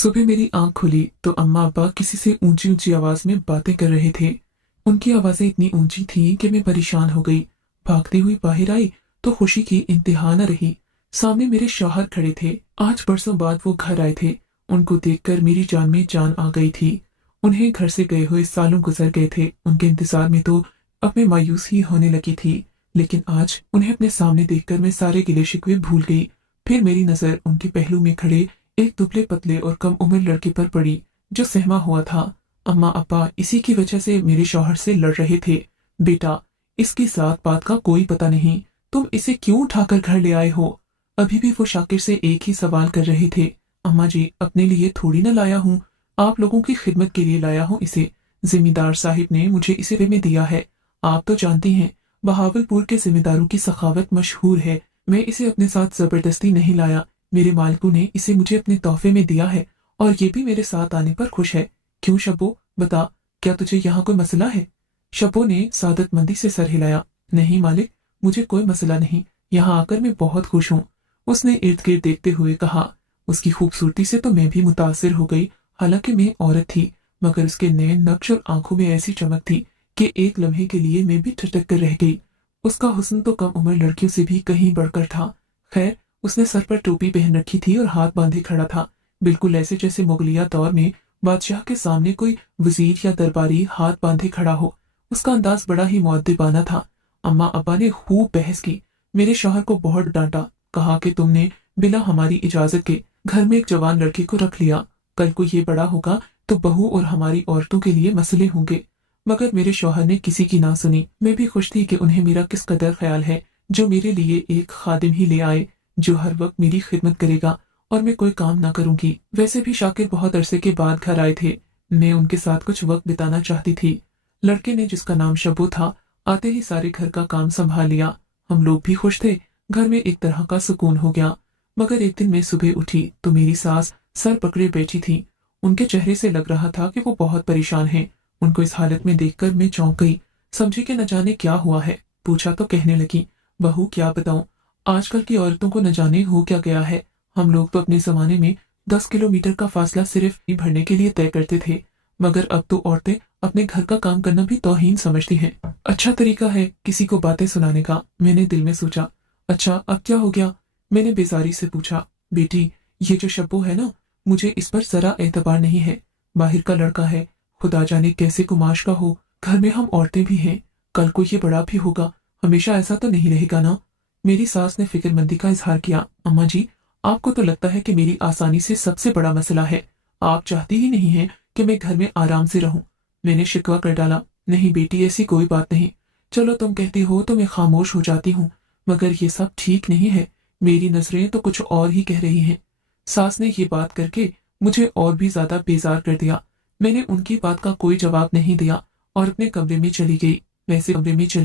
सुबह मेरी आंख खुली तो अम्मा अब्बा किसी से ऊंची ऊंची आवाज में बातें कर रहे थे। उनकी आवाजें इतनी ऊंची थीं कि मैं परेशान हो गई। भागती हुई बाहर आई तो खुशी की इंतहा न रही। सामने मेरे शौहर खड़े थे। आज बरसों बाद वो घर आए थे। उनको देखकर मेरी जान में जान आ गई थी। उन्हें घर से गए हुए सालों गुजर गए थे। उनके इंतजार में तो अब मैं मायूस ही होने लगी थी। लेकिन आज उन्हें अपने सामने देखकर मैं सारे गिले शिकवे भूल गई। फिर मेरी नजर उनके पहलू में खड़े एक दुबले पतले और कम उम्र लड़के पर पड़ी जो सहमा हुआ था। अम्मा अब्बा इसी की वजह से मेरे शौहर से लड़ रहे थे। बेटा, इसकी जात पात का कोई पता नहीं, तुम इसे क्यों उठाकर घर ले आए हो? अभी भी वो शाकिर से एक ही सवाल कर रहे थे। अम्मा जी, अपने लिए थोड़ी ना लाया हूँ, आप लोगों की खिदमत के लिए लाया हूँ इसे। जिम्मेदार साहिब ने मुझे इसे पे में दिया है। आप तो जानती हैं, बहावलपुर के जिम्मेदारों की सखावत मशहूर है। मैं इसे अपने साथ जबरदस्ती नहीं लाया। मेरे मालिकों ने इसे मुझे अपने तोहफे में दिया है और ये भी मेरे साथ आने पर खुश है। क्यों शब्बो, बता, क्या तुझे यहाँ कोई मसला है? शब्बो ने सादतमंदी से सर हिलाया। नहीं मालिक, मुझे कोई मसला नहीं, यहाँ आकर मैं बहुत खुश हूँ। उसने इर्द गिर्द देखते हुए कहा। उसकी खूबसूरती से तो मैं भी मुतासिर हो गई। हालांकि मैं औरत थी, मगर उसके नैन नक्श और आंखों में ऐसी चमक थी कि एक लम्हे के लिए मैं भी ठिठक कर रह गई। उसका हुस्न तो कम उम्र लड़कियों से भी कहीं बढ़कर था। खैर, उसने सर पर टोपी पहन रखी थी और हाथ बांधे खड़ा था, बिल्कुल ऐसे जैसे मुगलिया दौर में बादशाह के सामने कोई वजीर या दरबारी हाथ बांधे खड़ा हो। उसका अंदाज बड़ा ही मुअद्दिबाना था। अम्मा अब्बा ने खूब बहस की। मेरे शौहर को बहुत डांटा। कहा कि तुमने बिना हमारी इजाजत के घर में एक जवान लड़के को रख लिया। कल को ये बड़ा होगा तो बहू और हमारी औरतों के लिए मसले होंगे। मगर मेरे शौहर ने किसी की ना सुनी। मैं भी खुश थी कि उन्हें मेरा किस कदर ख्याल है, जो मेरे लिए एक खादिम ही ले आए जो हर वक्त मेरी खिदमत करेगा और मैं कोई काम ना करूंगी। वैसे भी शाकिर बहुत अरसे के बाद घर आए थे। मैं उनके साथ कुछ वक्त बिताना चाहती थी। लड़के ने, जिसका नाम शब्बो था, आते ही सारे घर का काम संभाल लिया। हम लोग भी खुश थे। घर में एक तरह का सुकून हो गया। मगर एक दिन मैं सुबह उठी तो मेरी सास सर पकड़े बैठी थी। उनके चेहरे से लग रहा था कि वो बहुत परेशान हैं। उनको इस हालत में देखकर मैं चौंक गई। समझी कि न जाने क्या हुआ है। पूछा तो कहने लगी, बहू क्या बताऊं, आजकल की औरतों को न जाने हो क्या गया है। हम लोग तो अपने जमाने में 10 किलोमीटर का फासला सिर्फ ही भरने के लिए तय करते थे, मगर अब तो औरतें अपने घर का काम करना भी तौहीन समझती हैं। अच्छा तरीका है किसी को बातें सुनाने का, मैंने दिल में सोचा। अच्छा, अब क्या हो गया? मैंने बेजारी से पूछा। बेटी, ये जो शब्बो है ना, मुझे इस पर जरा एतबार नहीं है। बाहर का लड़का है, खुदा जाने कैसे कुमाश का हो। घर में हम औरतें भी हैं, कल को ये बड़ा भी होगा, हमेशा ऐसा तो नहीं रहेगा ना। मेरी सास ने फिक्रमंदी का इजहार किया। अम्मा जी, आपको तो लगता है कि मेरी आसानी से सबसे बड़ा मसला है। आप चाहती ही नहीं हैं कि मैं घर में आराम से रहूं। मैंने शिकवा कर डाला। नहीं बेटी, ऐसी कोई बात नहीं। चलो तुम कहती हो तो मैं खामोश हो जाती हूँ, मगर ये सब ठीक नहीं है। मेरी नजरें तो कुछ और ही कह रही हैं। सास ने ये बात करके मुझे और भी ज्यादा बेजार कर दिया। मैंने उनकी बात का कोई जवाब नहीं दिया और अपने कमरे में चली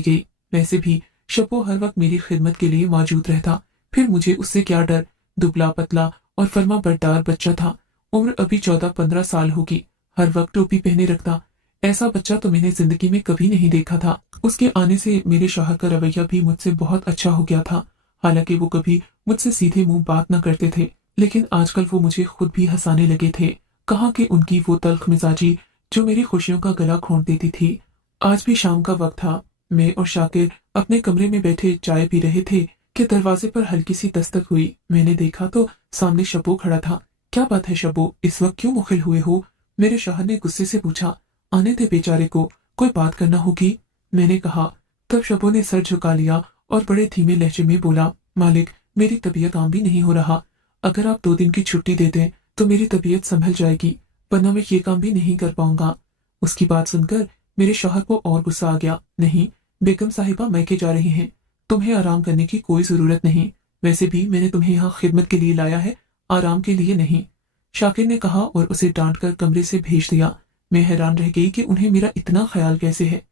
गई। वैसे भी शब्बो हर वक्त मेरी खिदमत के लिए मौजूद रहता। फिर मुझे उससे क्या डर। दुबला पतला और फर्मा बरदार बच्चा था। उम्र अभी 14-15 साल होगी। हर वक्त टोपी पहने रखता। ऐसा बच्चा तो मैंने जिंदगी में कभी नहीं देखा था। उसके आने से मेरे शौहर का रवैया भी मुझसे बहुत अच्छा हो गया था। हालांकि वो कभी मुझसे सीधे मुंह बात न करते थे, लेकिन आजकल वो मुझे खुद भी हंसाने लगे थे। कहाँ कि उनकी वो तल्ख मिजाजी जो मेरी खुशियों का गला घोंट देती थी। आज भी शाम का वक्त था। मैं और शाकिर अपने कमरे में बैठे चाय पी रहे थे कि दरवाजे पर हल्की सी दस्तक हुई। मैंने देखा तो सामने शब्बो खड़ा था। क्या बात है शब्बो, इस वक्त क्यों मुखिल हुए हो? मेरे शौहर ने गुस्से से पूछा। आने दे बेचारे को, कोई बात करना होगी, मैंने कहा। तब शब्बो ने सर झुका लिया और बड़े धीमे लहजे में बोला, मालिक, मेरी तबीयत काम भी नहीं हो रहा। अगर आप 2 दिन की छुट्टी दे दें तो मेरी तबीयत संभल जाएगी, वरना मैं ये काम भी नहीं कर पाऊंगा। उसकी बात सुनकर मेरे शौहर को और गुस्सा आ गया। नहीं, बेगम साहिबा मैके जा रही हैं, तुम्हें आराम करने की कोई जरूरत नहीं। वैसे भी मैंने तुम्हें यहाँ खिदमत के लिए लाया है, आराम के लिए नहीं। शाकिर ने कहा और उसे डांट कर कमरे से भेज दिया। मैं हैरान रह गई कि उन्हें मेरा इतना ख्याल कैसे है।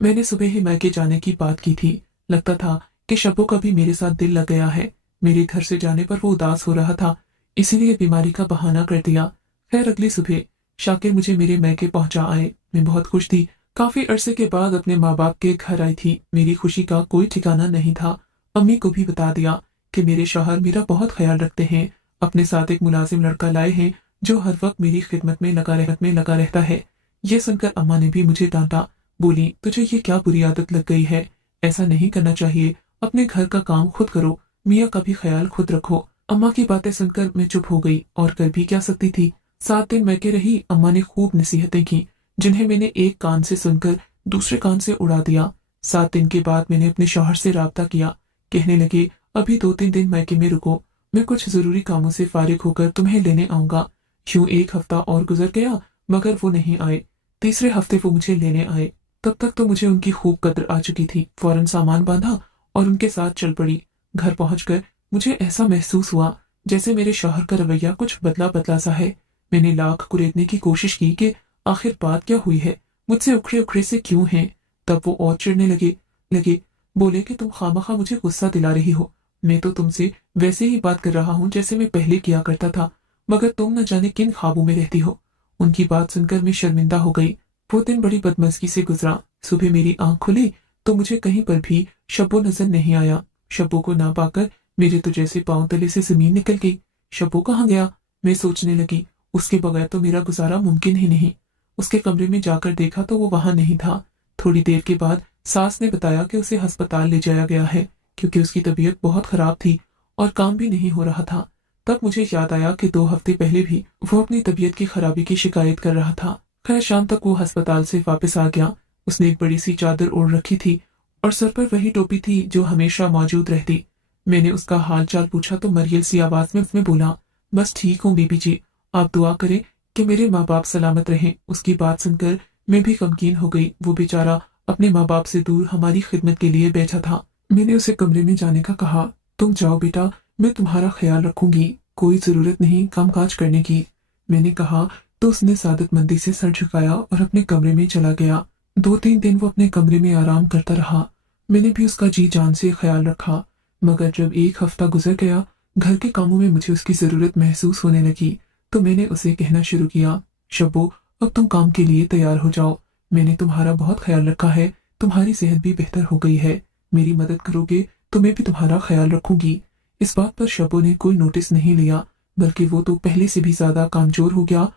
मैंने सुबह ही मैके जाने की बात की थी। लगता था कि शब्बो का भी मेरे साथ दिल लग गया है। मेरे घर से जाने पर वो उदास हो रहा था, इसीलिए बीमारी का बहाना कर दिया। खैर, अगली सुबह शाकिर मुझे मेरे मैके पहुंचा आए। मैं बहुत खुश थी। काफी अरसे के बाद अपने माँ बाप के घर आई थी। मेरी खुशी का कोई ठिकाना नहीं था। अम्मी को भी बता दिया कि मेरे शौहर मेरा बहुत ख्याल रखते हैं। अपने साथ एक मुलाजिम लड़का लाए हैं जो हर वक्त मेरी खिदमत में लगा रहता है। ये सुनकर अम्मा ने भी मुझे डांटा। बोली, तुझे ये क्या बुरी आदत लग गई है, ऐसा नहीं करना चाहिए, अपने घर का काम खुद करो, मियाँ का भी ख्याल खुद रखो। अम्मा की बातें सुनकर मैं चुप हो गई और कर भी क्या सकती थी। 7 दिन मैके रही। अम्मा ने खूब नसीहतें की, जिन्हें मैंने एक कान से सुनकर दूसरे कान से उड़ा दिया। 7 दिन के बाद मैंने अपने शौहर से राब्ता किया। कहने लगे, अभी 2-3 दिन मैके में रुको, मैं कुछ जरूरी कामों से फारिग होकर तुम्हें लेने आऊंगा। यूं 1 हफ्ता और गुजर गया, मगर वो नहीं आए। तीसरे हफ्ते वो मुझे लेने आए। तब तक तो मुझे उनकी खूब कद्र आ चुकी थी। फौरन सामान बांधा और उनके साथ चल पड़ी। घर पहुंचकर मुझे ऐसा महसूस हुआ जैसे मेरे शौहर का रवैया कुछ बदला बदला सा है। मैंने लाख कुरेदने की कोशिश की कि आखिर बात क्या हुई है, मुझसे उखड़े उखड़े से क्यों हैं। तब वो और चिढ़ने लगे। बोले कि तुम खामखा मुझे गुस्सा दिला रही हो, मैं तो तुमसे वैसे ही बात कर रहा हूँ जैसे मैं पहले किया करता था, मगर तुम न जाने किन ख्वाबों में रहती हो। उनकी बात सुनकर मैं शर्मिंदा हो गई। वो दिन बड़ी बदमज़गी से गुजरा। सुबह मेरी आंख खुली तो मुझे कहीं पर भी शब्बो नजर नहीं आया। शब्बो को ना पाकर मेरे तो जैसे पांव तले से जमीन निकल गई। शब्बो कहाँ गया, मैं सोचने लगी। उसके बगैर तो मेरा गुजारा मुमकिन ही नहीं। उसके कमरे में जाकर देखा तो वो वहां नहीं था। थोड़ी देर के बाद सास ने बताया कि उसे अस्पताल ले जाया गया है, क्योंकि उसकी तबीयत बहुत खराब थी और काम भी नहीं हो रहा था। तब मुझे याद आया कि 2 हफ्ते पहले भी वो अपनी तबीयत की खराबी की शिकायत कर रहा था। खैर, शाम तक वो अस्पताल से वापस आ गया। उसने एक बड़ी सी चादर ओढ़ रखी थी और सर पर वही टोपी थी जो हमेशा मौजूद रहती। मैंने उसका हाल चाल पूछा तो मरियल सी आवाज में उसमें बोला, बस ठीक हूँ बीबी जी, आप दुआ करें कि मेरे माँ बाप सलामत रहें। उसकी बात सुनकर मैं भी गमगीन हो गई। वो बेचारा अपने माँ बाप से दूर हमारी खिदमत के लिए बैठा था। मैंने उसे कमरे में जाने का कहा। तुम जाओ बेटा, मैं तुम्हारा ख्याल रखूंगी, कोई जरूरत नहीं कामकाज करने की। मैंने कहा तो उसने सादतमंदी से सर झुकाया और अपने कमरे में चला गया। 2-3 दिन वो अपने कमरे में आराम करता रहा। मैंने भी उसका जी जान से ख्याल रखा, मगर जब 1 हफ्ता गुजर गया, घर के कामों में मुझे उसकी जरूरत महसूस होने लगी, तो मैंने उसे कहना शुरू किया, शब्बो, अब तुम काम के लिए तैयार हो जाओ। मैंने तुम्हारा बहुत ख्याल रखा है, तुम्हारी सेहत भी बेहतर हो गई है। मेरी मदद करोगे तो मैं भी तुम्हारा ख्याल रखूंगी। इस बात पर शब्बो ने कोई नोटिस नहीं लिया, बल्कि वो तो पहले से भी ज्यादा कामचोर हो गया,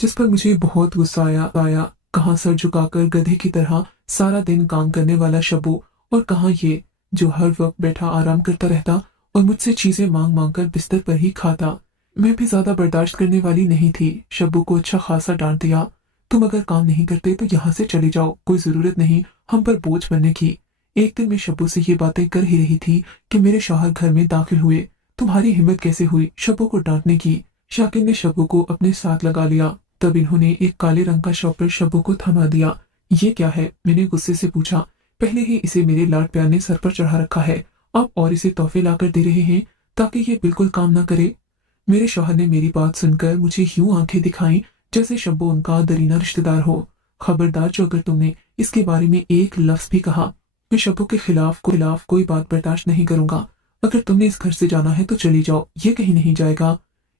जिस पर मुझे बहुत गुस्सा आया। कहाँ सर झुकाकर गधे की तरह सारा दिन काम करने वाला शब्बो, और कहाँ ये जो हर वक्त बैठा आराम करता रहता और मुझसे चीजें मांग मांग कर बिस्तर पर ही खाता। मैं भी ज्यादा बर्दाश्त करने वाली नहीं थी। शब्बो को अच्छा खासा डांट दिया, तुम अगर काम नहीं करते तो यहाँ से चले जाओ, कोई जरूरत नहीं हम पर बोझ बनने की। एक दिन मैं शब्बो से ये बातें कर ही रही थी कि मेरे शौहर घर में दाखिल हुए। तुम्हारी हिम्मत कैसे हुई शब्बो को डांटने की। शाकिर ने शब्बो को अपने साथ लगा लिया। तब इन्होंने एक काले रंग का शॉपर शब्बो को थमा दिया। ये क्या है, मैंने गुस्से से पूछा। पहले ही इसे मेरे लाड प्यार ने सर पर चढ़ा रखा है, अब और इसे तोहफे लाकर दे रहे हैं ताकि ये बिल्कुल काम ना करे। मेरे शौहर ने मेरी बात सुनकर मुझे यूं आंखें दिखाई जैसे शब्बो उनका दरीना रिश्तेदार हो। खबरदार, जो अगर तुमने इसके बारे में एक लफ्ज भी कहा, मैं शब्बो के खिलाफ कोई बात बर्दाश्त नहीं करूंगा। अगर तुमने इस घर से जाना है तो चली जाओ, ये कहीं नहीं जाएगा।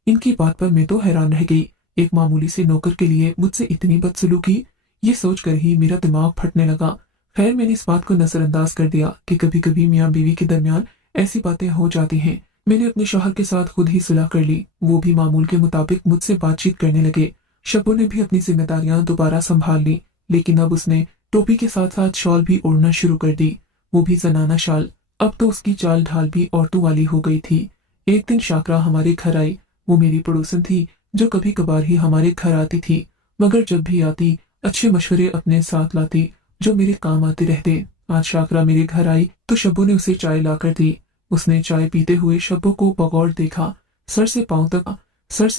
इनकी बात पर मैं तो हैरान रह गई। एक मामूली से नौकर के लिए मुझसे इतनी बदसलूकी, ये सोचकर ही मेरा दिमाग फटने लगा। खैर, मैंने इस बात को नजरअंदाज कर दिया कि कभी कभी मियाँ बीवी के दरमियान ऐसी बातें हो जाती हैं। मैंने अपने शौहर के साथ खुद ही सुलह कर ली। वो भी मामूल के मुताबिक मुझसे बातचीत करने लगे। शब्बो ने भी अपनी जिम्मेदारियां दोबारा संभाल ली, लेकिन अब उसने टोपी के साथ साथ शॉल भी ओढ़ना शुरू कर दी, वो भी जनाना शाल। अब तो उसकी चाल ढाल भी औरतों वाली हो गई थी। एक दिन शाकरा हमारे घर आई। वो मेरी पड़ोसन थी जो कभी कभार ही हमारे घर आती थी, मगर जब भी आती अच्छे मशवरे अपने साथ लाती जो मेरे काम आते रहते। आज शाकरा मेरे घर आई तो शब्बो ने उसे चाय लाकर दी। उसने चाय पीते हुए शब्बो को बगौर देखा, सर से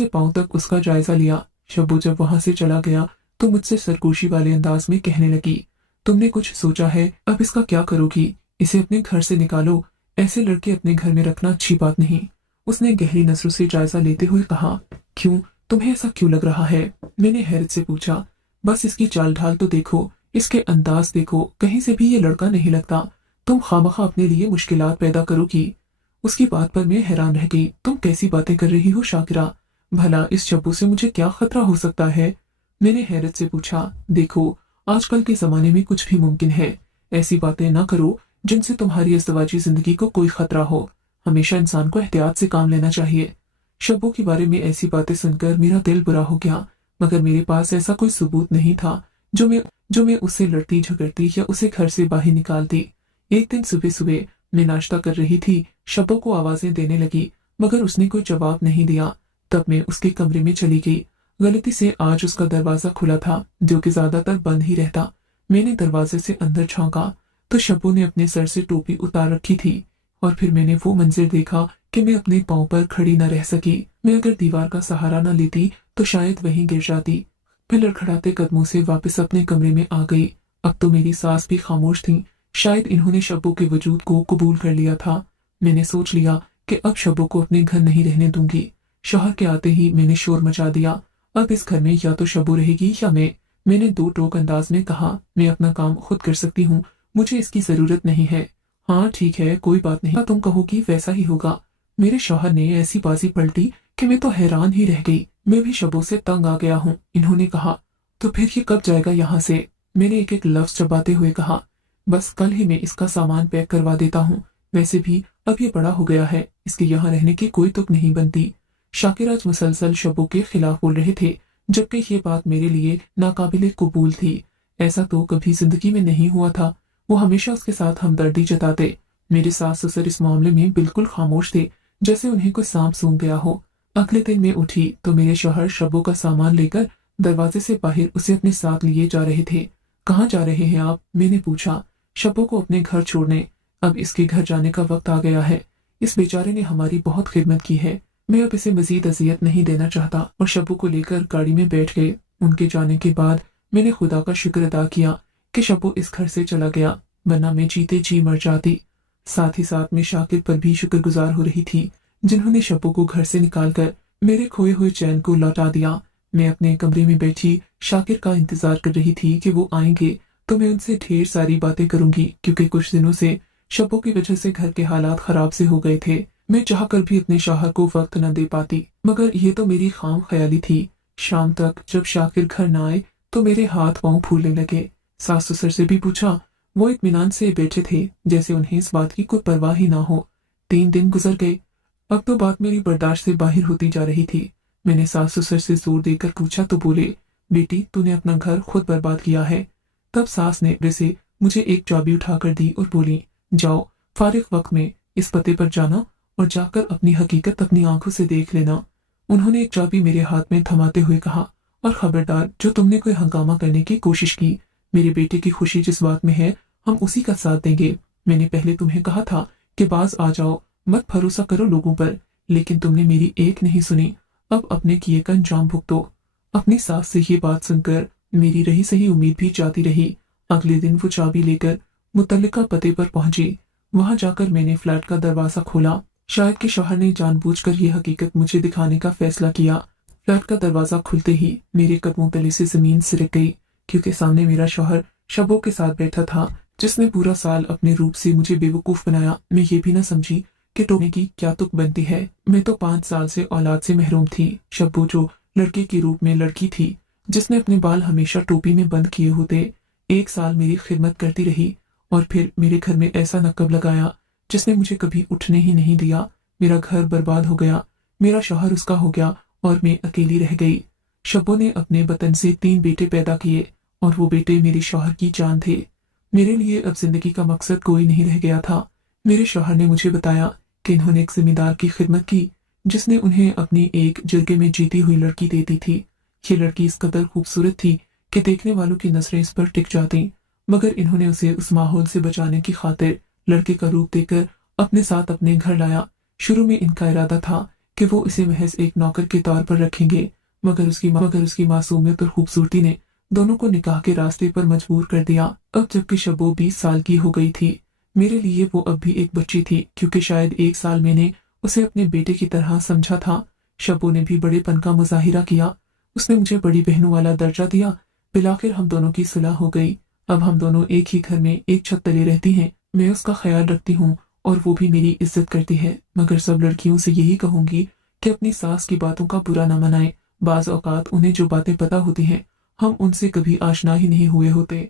पांव तक उसका जायजा लिया। शब्बो जब वहां से चला गया तो मुझसे सरगोशी वाले अंदाज में कहने लगी, तुमने कुछ सोचा है, अब इसका क्या करोगी? इसे अपने घर से निकालो, ऐसे लड़के अपने घर में रखना अच्छी बात नहीं। उसने गहरी नजरों से जायजा लेते हुए कहा, क्यों, तुम्हें ऐसा क्यों लग रहा है? मैंने हैरत से पूछा। बस इसकी चाल ढाल तो देखो, इसके अंदाज देखो, कहीं से भी ये लड़का नहीं लगता। तुम खामखा अपने लिए मुश्किलात पैदा करोगी। उसकी बात पर मैं हैरान रह गई। तुम कैसी बातें कर रही हो शाकिरा? भला इस शब्बो से मुझे क्या खतरा हो सकता है? मैंने हैरत से पूछा। देखो, आजकल के जमाने में कुछ भी मुमकिन है। ऐसी बातें ना करो जिनसे तुम्हारी अज़दवाजी जिंदगी को कोई खतरा हो। हमेशा इंसान को एहतियात से काम लेना चाहिए। शब्बो के बारे में ऐसी बातें सुनकर मेरा दिल बुरा हो गया, मगर मेरे पास ऐसा कोई सबूत नहीं था जो मैं उससे लड़ती झगड़ती या उसे घर से बाहर निकालती। एक दिन सुबह सुबह मैं नाश्ता कर रही थी, शब्बो को आवाजें देने लगी, मगर उसने कोई जवाब नहीं दिया। तब मैं उसके कमरे में चली गई। गलती से आज उसका दरवाजा खुला था, जो कि ज्यादातर बंद ही रहता। मैंने दरवाजे से अंदर झांका तो शब्बो ने अपने सर से टोपी उतार रखी थी, और फिर मैंने वो मंजर देखा कि मैं अपने पांव पर खड़ी न रह सकी। मैं अगर दीवार का सहारा न लेती तो शायद वहीं गिर जाती। मैं लड़खड़ाते कदमों से वापस अपने कमरे में आ गई। अब तो मेरी सास भी खामोश थी। शायद इन्होंने शब्बो के वजूद को कबूल कर लिया था। मैंने सोच लिया कि अब शब्बो को अपने घर नहीं रहने दूंगी। शौहर के आते ही मैंने शोर मचा दिया। अब इस घर में या तो शब्बो रहेगी या मैंने दो टोक अंदाज में कहा, मैं अपना काम खुद कर सकती हूँ, मुझे इसकी जरूरत नहीं है। हाँ ठीक है, कोई बात नहीं, तुम कहोगी वैसा ही होगा। मेरे शौहर ने ऐसी बाजी पलटी कि मैं तो हैरान ही रह गई। मैं भी शब्बो से तंग आ गया हूँ। इन्होंने कहा, तो फिर ये कब जाएगा यहाँ से? मैंने एक एक लफ्ज चबाते हुए कहा, बस कल ही मैं इसका सामान पैक करवा देता हूँ। वैसे भी अब ये बड़ा हो गया है, इसके यहाँ रहने की कोई तुक नहीं बनती। शाकिर आज मुसलसल शब्बो के खिलाफ बोल रहे थे, जबकि ये बात मेरे लिए नाकाबिले कबूल थी। ऐसा तो कभी जिंदगी में नहीं हुआ था। वो हमेशा उसके साथ हमदर्दी जताते। मेरे सास ससुर इस मामले में बिल्कुल खामोश थे, जैसे उन्हें कोई सांप सूंघ गया हो। अगले दिन मैं उठी तो मेरे शौहर शब्बो का सामान लेकर दरवाजे से बाहर उसे अपने साथ लिए जा रहे थे। कहाँ जा रहे हैं आप? मैंने पूछा। शब्बो को अपने घर छोड़ने। अब इसके घर जाने का वक्त आ गया है। इस बेचारे ने हमारी बहुत खिदमत की है। मैं अब इसे मजीद अजियत नहीं देना चाहता। और शब्बो को लेकर गाड़ी में बैठ गए। उनके जाने के बाद मैंने खुदा का शुक्र अदा किया कि शब्बो इस घर से चला गया, वरना मैं जीते जी मर जाती। साथ ही साथ मैं शाकिर पर भी शुक्रगुजार हो रही थी, जिन्होंने शब्बो को घर से निकालकर मेरे खोए हुए चैन को लौटा दिया। मैं अपने कमरे में बैठी शाकिर का इंतजार कर रही थी कि वो आएंगे तो मैं उनसे ढेर सारी बातें करूंगी, क्योंकि कुछ दिनों से शब्बो की वजह से घर के हालात खराब से हो गए थे। मैं चाहकर भी अपने शौहर को वक्त न दे पाती, मगर ये तो मेरी खाम ख्याली थी। शाम तक जब शाकिर घर न आए तो मेरे हाथ पांव फूलने लगे। सास ससुर से भी पूछा, वो इत्मीनान से बैठे थे, जैसे उन्हें इस बात की कोई परवाह ही ना हो। 3 दिन गुजर गए। अब तो बात मेरी बर्दाश्त से बाहर होती जा रही थी। मैंने सास ससुर से जोर देकर पूछा तो बोले, बेटी तूने अपना घर खुद बर्बाद किया है। तब सास ने वैसे मुझे एक चाबी उठाकर दी और बोली, जाओ फारिग वक्त में इस पते पर जाना और जाकर अपनी हकीकत अपनी आंखों से देख लेना। उन्होंने एक चाबी मेरे हाथ में थमाते हुए कहा, और खबरदार जो तुमने कोई हंगामा करने की कोशिश की, मेरे बेटे की खुशी जिस बात में है हम उसी का साथ देंगे। मैंने पहले तुम्हें कहा था कि बाज आ जाओ, मत भरोसा करो लोगों पर, लेकिन तुमने मेरी एक नहीं सुनी। अब अपने किए का अंजाम भुगतो। अपनी सास से ये बात सुनकर मेरी रही सही उम्मीद भी जाती रही। अगले दिन वो चाबी लेकर मुतल्लिका पते पर पहुंची। वहां जाकर मैंने फ्लैट का दरवाजा खोला। शायद कि शौहर ने जानबूझकर ये हकीकत मुझे दिखाने का फैसला किया। फ्लैट का दरवाजा खुलते ही मेरे कदमों तले से जमीन सिरक गई, क्योंकि सामने मेरा शौहर शब्बो के साथ बैठा था, जिसने पूरा साल अपने रूप से मुझे बेवकूफ बनाया। मैं ये भी न समझी कि टोने की क्या तुक बनती है। मैं तो 5 साल से औलाद से महरूम थी। शब्बो जो लड़के के रूप में लड़की थी, जिसने अपने बाल हमेशा टोपी में बंद किए होते, 1 साल मेरी खिदमत करती रही, और फिर मेरे घर में ऐसा नकब लगाया जिसने मुझे कभी उठने ही नहीं दिया। मेरा घर बर्बाद हो गया, मेरा शौहर उसका हो गया, और मैं अकेली रह गई। शब्बो ने अपने वतन से 3 बेटे पैदा किए, और वो बेटे मेरे शौहर की जान थे। मेरे लिए अब जिंदगी का मकसद कोई नहीं रह गया था। मेरे शौहर ने मुझे बताया कि इन्होंने एक जिम्मेदार की खिदमत की, जिसने उन्हें अपनी एक जिरगे में जीती हुई लड़की दे दी थी। ये लड़की इस कदर खूबसूरत थी कि देखने वालों की नजरें इस पर टिक जाती, मगर इन्होंने उसे उस माहौल से बचाने की खातिर लड़के का रूप देकर अपने साथ अपने घर लाया। शुरू में इनका इरादा था कि वो इसे महज एक नौकर के तौर पर रखेंगे, मगर उसकी मासूमियत और खूबसूरती ने दोनों को निकाह के रास्ते पर मजबूर कर दिया। अब जबकि शब्बो 20 साल की हो गई थी, मेरे लिए वो अब भी एक बच्ची थी, क्योंकि शायद 1 साल मैंने उसे अपने बेटे की तरह समझा था। शब्बो ने भी बड़ेपन का मुजाहिरा किया। उसने मुझे बड़ी बहनों वाला दर्जा दिया। बिलाखिर हम दोनों की सुलह हो गई। अब हम दोनों एक ही घर में एक छत तले रहती हैं। मैं उसका ख्याल रखती हूँ और वो भी मेरी इज्जत करती है, मगर सब लड़कियों से यही कहूंगी कि अपनी सास की बातों का बुरा न मनाएं। बाज औकात उन्हें जो बातें पता होती हैं, हम उनसे कभी आशना ही नहीं हुए होते।